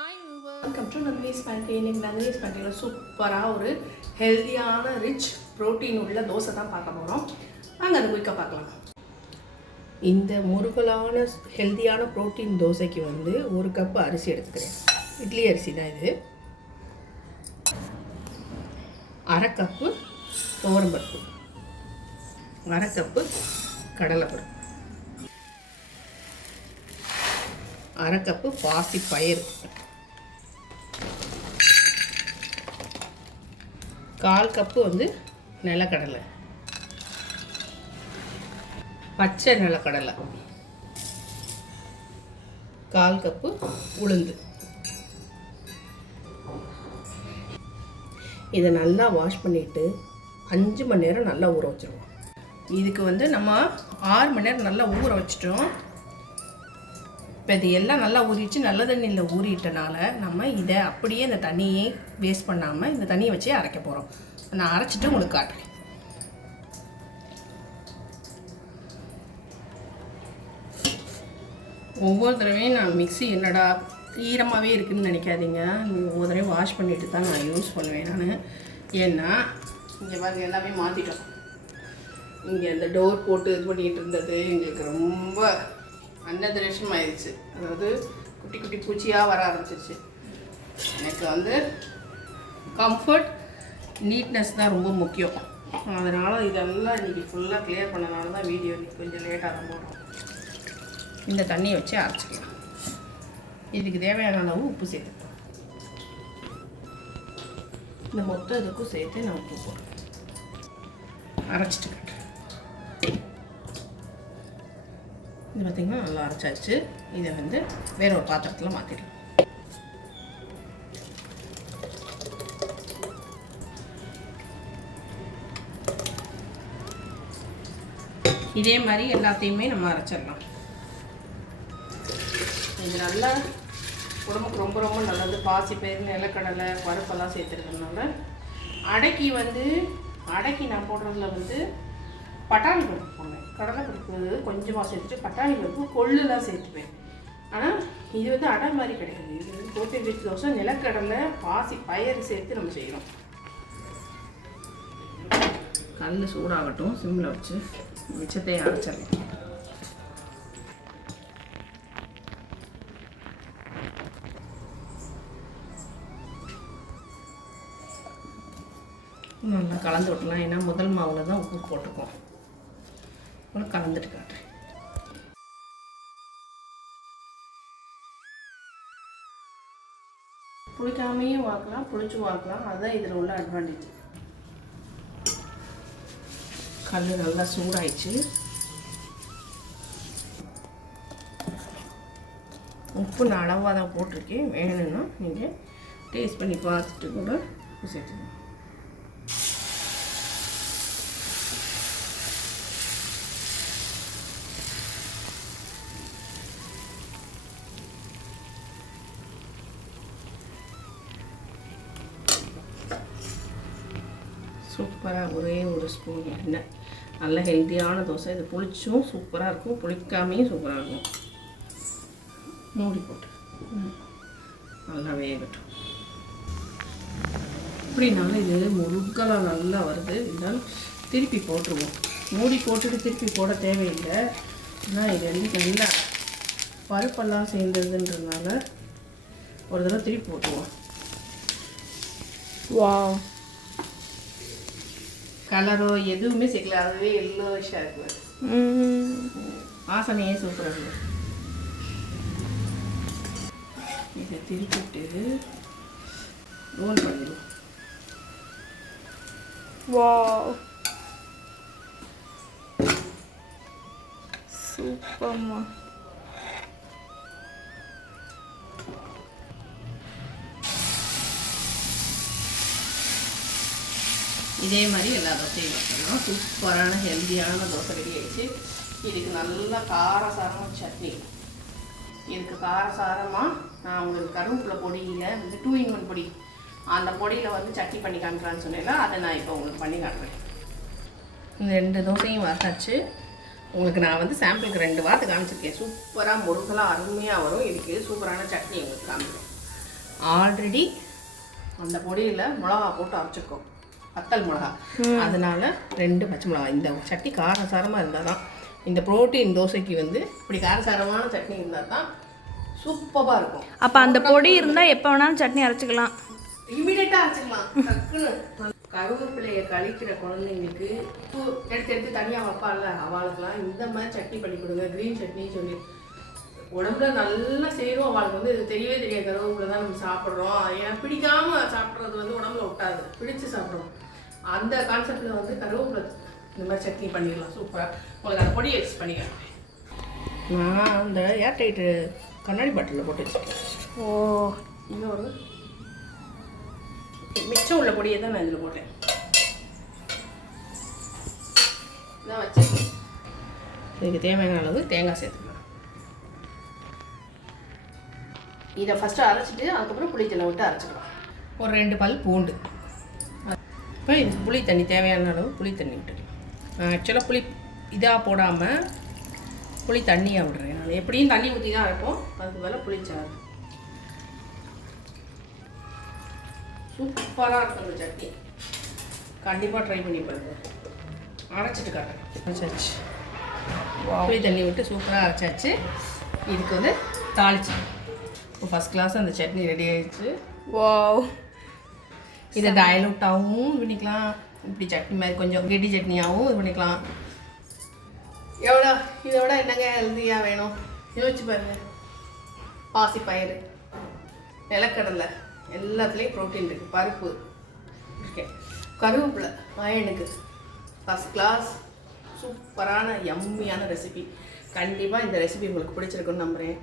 Hi welcome to Nandini's pantry இன்னைக்கு நந்தினிஸ் பேண்ட்ரியில் சூப்பராக ஒரு ஹெல்த்தியான ரிச் புரோட்டீன் உள்ள தோசை தான் பார்க்க போகிறோம் நாங்கள் அதை குயிக்காக பார்க்கலாம். இந்த முருகலான ஹெல்த்தியான புரோட்டீன் தோசைக்கு வந்து ஒரு கப் அரிசி எடுத்துக்கிறேன். இட்லி அரிசி தான் இது. அரை கப்பு துவரம்பருப்பு. அரை கப்பு கடலைப்பருப்பு. அரை கப்பு பாசி பயிர் கால் கப்பு வந்து நிலக்கடலை. பச்சை நிலக்கடலை. கால் கப்பு உளுந்து. இதை நல்லா வாஷ் பண்ணிவிட்டு அஞ்சு மணி நேரம் நல்லா ஊற வச்சுருவோம். இதுக்கு வந்து நம்ம ஆறு மணி நேரம் நல்லா ஊற வச்சிட்டோம். இப்போ இது எல்லாம் நல்லா ஊறிச்சு நல்ல தண்ணியில் ஊறிட்டனால நம்ம இதை அப்படியே இந்த தண்ணியை வேஸ்ட் பண்ணாமல் இந்த தண்ணியை வச்சே அரைக்க போகிறோம் நான் அரைச்சிட்டு உங்களுக்கு காட்டுறேன். ஒவ்வொரு தடவையும் நான் மிக்ஸி என்னடா ஈரமாகவே இருக்குதுன்னு நினைக்காதீங்க. ஒவ்வொரு தடவையும் வாஷ் பண்ணிட்டு தான் நான் யூஸ் பண்ணுவேன் நான். ஏன்னா இங்கே பாருங்க எல்லாமே மாற்றிட்டோம் இங்கே அந்த டோர் போட்டு இது பண்ணிகிட்டு இருந்தது எங்களுக்கு ரொம்ப அன்னதரேஷம் ஆயிடுச்சு அதாவது குட்டி குட்டி பூச்சியாக வர ஆரம்பிச்சிருச்சு. எனக்கு வந்து கம்ஃபர்ட் நீட்னஸ் தான் ரொம்ப முக்கியம். அதனால் இதெல்லாம் இன்றைக்கி ஃபுல்லாக கிளியர் பண்ணனால தான் வீடியோ கொஞ்சம் லேட்டாக தான் போடுறோம். இந்த தண்ணியை வச்சு அரைச்சிக்கலாம். இதுக்கு தேவையான அளவு உப்பு சேர்த்துக்கலாம் இந்த மொத்தம் இதுக்கும் சேர்த்து நான் உப்பு போடுறேன். அரைச்சிட்டு இது பார்த்திங்கன்னா நல்லா அரைச்சாச்சு. இதை வந்து வேற ஒரு பாத்திரத்தில் மாற்றிடலாம் இதே மாதிரி எல்லாத்தையுமே நம்ம அரைச்சிடலாம். இது நல்லா உடம்புக்கு ரொம்ப ரொம்ப நல்லது. பாசி பயிர் நிலக்கடலை பருப்பெல்லாம் சேர்த்துருக்கறதுனால அடைக்கி வந்து அடைக்கி நான் போடுறதுல வந்து பட்டாணி பருப்பு போடுவேன். கடலை பருப்பு கொஞ்சமாக சேர்த்துட்டு பட்டாணி பருப்பு கொள்ளுலாம் சேர்த்துப்பேன். ஆனால் இது வந்து அடை மாதிரி கிடையாது. இது வந்து கோட்டை வீட்டு தோசை நிலக்கடலை பாசி பயிர் சேர்த்து நம்ம செய்கிறோம் கல் சூடாகட்டும் சிம்மில் வச்சு மிச்சத்தை அரைச்சிடலாம். நல்லா கலந்து விட்டலாம் ஏன்னா முதல் மாவில் தான் உப்பு போட்டுக்கோம் அப்புறம் கலந்துட்டு காட்டுறேன். புளிக்காமையும் வாக்கலாம் புளிச்சும் வாக்கலாம். அதுதான் இதில் உள்ள அட்வான்டேஜ் கல் நல்லா சூடாயிடுச்சு. உப்பு நான் அளவாக தான் போட்டிருக்கேன். வேணும்னா நீங்கள் டேஸ்ட் பண்ணி பார்த்துட்டு கூட சேர்த்துக்கணும் சூப்பராக ஒரே ஒரு ஸ்பூன் எண்ணெய். நல்ல ஹெல்த்தியான தோசை. இது புளிச்சும் சூப்பராக இருக்கும். புளிக்காமையும் சூப்பராக இருக்கும். மூடி போட்டு. நல்லா வேகட்டும். இப்படினாலும் இது முழுக்கலாம் நல்லா வருது. இருந்தாலும் திருப்பி போட்டுருவோம். மூடி போட்டுட்டு திருப்பி போட தேவையில்லை. ஆனால் இது வந்து நல்லா பருப்பெல்லாம் சேர்ந்ததுன்றதுனால ஒரு தடவை திருப்பி போட்டுருவோம். வா கலரோ எதுவுமே சேர்க்கல. அதுவே எல்லோஷாக இருக்குது வாசனையே சூப்பராக இருக்குது இதை திருப்பிட்டு ரோல் பண்ணிடுவோம். வாவ். சூப்பர்மா. இதே மாதிரி எல்லா தோசையும் வைக்கணும் சூப்பரான ஹெல்த்தியான தோசை ரெடி ஆயிடுச்சு. இதுக்கு நல்லா காரசாரமாக சட்னி. இதுக்கு காரசாரமாக நான் உங்களுக்கு கருவேப்பிலை பொடியில் வந்து டூ இன் ஒன் பொடி. அந்த பொடியில் வந்து சட்னி பண்ணி காமிக்கலான்னு சொன்னேன்னா அதை நான் இப்போ உங்களுக்கு பண்ணி காட்டுறேன். இந்த ரெண்டு தோசையும் வச்சாச்சு உங்களுக்கு நான் வந்து சாம்பிளுக்கு ரெண்டு வாரத்துக்கு காமிச்சிருக்கேன். சூப்பராக முருகலாக அருமையாக வரும். இதுக்கு சூப்பரான சட்னி உங்களுக்கு காமிக்கிறேன். ஆல்ரெடி அந்த பொடியில் மிளகா போட்டு அரைச்சிருக்கோம். வத்தல் மிளகா. அதனால ரெண்டு பச்சை மிளகா. இந்த சட்னி காரசாரமாக இருந்தால் தான் இந்த புரோட்டீன் தோசைக்கு வந்து இப்படி காரசாரமான சட்னி இருந்தால் தான் சூப்பராக இருக்கும். அப்போ அந்த பொடி இருந்தால் எப்போ வேணாலும் சட்னி அரைச்சிக்கலாம். இமீடியட்டாக அரைச்சிக்கலாம். கருவேப்பிலையை கழிக்கிற குழந்தைங்களுக்கு எடுத்து எடுத்து தனியாக வைப்பாள்ல அவளுக்குலாம் இந்த மாதிரி சட்னி பண்ணி கொடுங்க. க்ரீன் சட்னி சொல்லி உடம்புல நல்லா சேரும் அவளுக்கு வந்து இது தெரியவே தெரியாது. கருவேப்பிலை தான் நம்ம சாப்பிட்றோம். ஏன்னா பிடிக்காம சாப்பிட்றது வந்து உடம்புல ஒட்டாது. பிடிச்சு சாப்பிட்றோம் அந்த கான்செப்டில் வந்து கருவேப்பிலை இந்த மாதிரி சட்னி பண்ணிடலாம். சூப்பராக உங்களுக்கு அந்த பொடி எக்ஸ் பண்ணிக்கலாம் நான் அந்த ஏர்டைட்டு கண்ணாடி பாட்டிலில் போட்டு வச்சுருக்கேன். ஓ இன்னொரு மிச்சம் உள்ள பொடியை தான் நான் இதில் போட்டேன். இதான் வச்சு இதுக்கு தேவையான அளவு தேங்காய் சேர்த்துக்கலாம். இதை ஃபஸ்ட்டு அரைச்சிட்டு அதுக்கப்புறம் புளித்தண்ணி விட்டு அரைச்சிக்கலாம். ஒரு ரெண்டு பல் பூண்டு. இப்போ இதுக்கு புளி தண்ணி தேவையான அளவு புளி தண்ணி விட்டுக்கலாம். ஆக்சுவலாக புளி இதாக போடாமல் புளி தண்ணியாக விடுறேன் நான். எப்படியும் தண்ணி ஊற்றி தான் அரைப்போம். அதுக்கு மேலே புளிச்சாறு சூப்பராக இருக்கும் இந்த சட்னி. கண்டிப்பாக ட்ரை பண்ணி பாருங்க. அரைச்சிட்டு காட்டுறேன். அரைச்சாச்சு. புளி தண்ணி விட்டு சூப்பராக அரைச்சாச்சு. இதுக்கு வந்து தாளிச்சு ஃபஸ்ட் கிளாஸ் அந்த சட்னி ரெடி ஆயிடுச்சு. வாவ் இதை டயலூட்டாகவும் இது பண்ணிக்கலாம். இப்படி சட்னி மாதிரி கொஞ்சம் கெட்டி சட்னியாகவும் இது பண்ணிக்கலாம். எவ்வளோ? இதை விட என்னங்க ஹெல்த்தியாக வேணும்? யோசிச்சு பாருங்க. பாசிப்பயிறு நிலக்கடலை எல்லாத்துலேயும் ப்ரோட்டீன் இருக்குது பருப்பு. இருக்கேன் கருவேப்பிலை அயனுக்கு ஃபஸ்ட் கிளாஸ் சூப்பரான யம்மியான ரெசிபி கண்டிப்பாக இந்த ரெசிபி உங்களுக்கு பிடிச்சிருக்குன்னு நம்புகிறேன்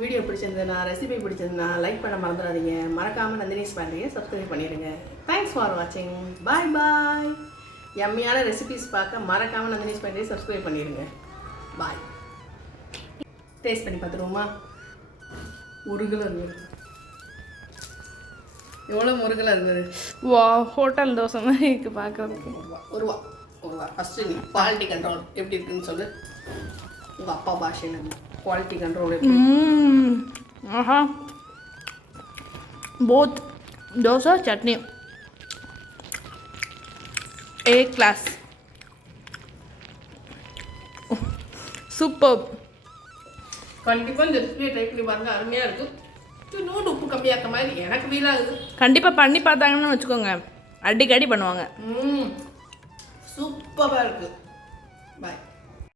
வீடியோ பிடிச்சிருந்ததுன்னா ரெசிபி பிடிச்சிருந்தா லைக் பண்ண மறந்துடாதீங்க. மறக்காமல் நந்தினிஸ் பேண்டையை சப்ஸ்கிரைப் பண்ணிடுங்க. தேங்க்ஸ் ஃபார் வாட்சிங் பாய் பாய் யம்மியான ரெசிபிஸ் பார்க்க மறக்காமல் நந்தினிஸ் பேண்டையை சப்ஸ்கிரைப் பண்ணிடுங்க. பாய் டேஸ்ட் பண்ணி பார்த்துருவோமா? முருகலாக இருக்குது எவ்வளோ முருகலாக இருக்குது வா ஹோட்டல் தோசை மாதிரி இருக்கு பார்க்கறதுக்கு. ஒரு ரூபா ஒரு ரூபா ஒரு ரூபா ஃபஸ்ட்டு நீ குவாலிட்டி கண்ட்ரோல் எப்படி இருக்குன்னு சொல்லு. உங்கள் அப்பா பாஷையில் குவாலிட்டி கண்ட்ரோல் எப்படி? ம்ம். ஆஹா. Both dosa chutney. A class super கண்டிப்பாக இந்த ரெசிபியை ட்ரை பண்ணி பாருங்க. அருமையாக இருக்குது நூறு உப்பு கம்மியாக மாதிரி எனக்கு ஃபீல் ஆகுது கண்டிப்பாக பண்ணி பார்த்தாங்கன்னு வச்சுக்கோங்க. அடிக்கடி பண்ணுவாங்க. ம் சூப்பராக இருக்குது பாய்